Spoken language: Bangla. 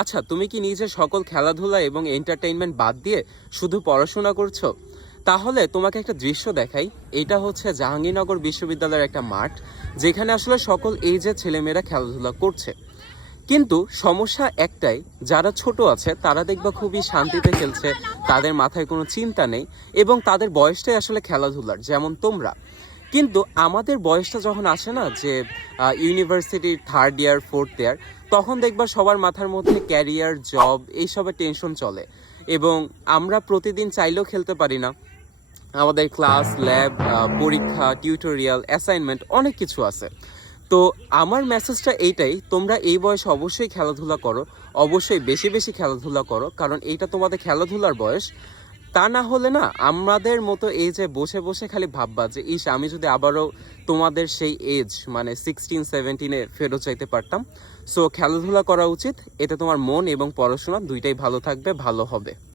আচ্ছা, তুমি কি নিজের সকল খেলাধুলা এবং এন্টারটেইনমেন্ট বাদ দিয়ে শুধু পড়াশোনা করছো? তাহলে তোমাকে একটা দৃশ্য দেখাই। এটা হচ্ছে জাহাঙ্গীরনগর বিশ্ববিদ্যালয়ের একটা মাঠ, যেখানে আসলে সকল এইজের ছেলেমেয়েরা খেলাধুলা করছে। কিন্তু সমস্যা একটাই, যারা ছোট আছে তারা দেখবা খুবই শান্তিতে খেলছে, তাদের মাথায় কোনো চিন্তা নেই এবং তাদের বয়সটাই আসলে খেলাধুলার, যেমন তোমরা। কিন্তু আমাদের বয়সটা যখন আসে না, যে ইউনিভার্সিটির থার্ড ইয়ার ফোর্থ ইয়ার, তখন দেখবা সবার মাথার মধ্যে ক্যারিয়ার, জব এইসবের টেনশন চলে এবং আমরা প্রতিদিন চাইলেও খেলতে পারি না। আমাদের ক্লাস, ল্যাব, পরীক্ষা, টিউটোরিয়াল, অ্যাসাইনমেন্ট অনেক কিছু আছে। তো আমার মেসেজটা এইটাই, তোমরা এই বয়সে অবশ্যই খেলাধুলা করো, অবশ্যই বেশি বেশি খেলাধুলা করো, কারণ এইটা তোমাদের খেলাধুলার বয়স। তা না হলে না, আমাদের মতো এই যে বসে বসে খালি ভাববা যে ইস, আমি যদি আবারও তোমাদের সেই এজ মানে 16-17-এ ফেরত চাইতে পারতাম। সো খেলাধুলা করা উচিত, এতে তোমার মন এবং পড়াশোনা দুইটাই ভালো থাকবে, ভালো হবে।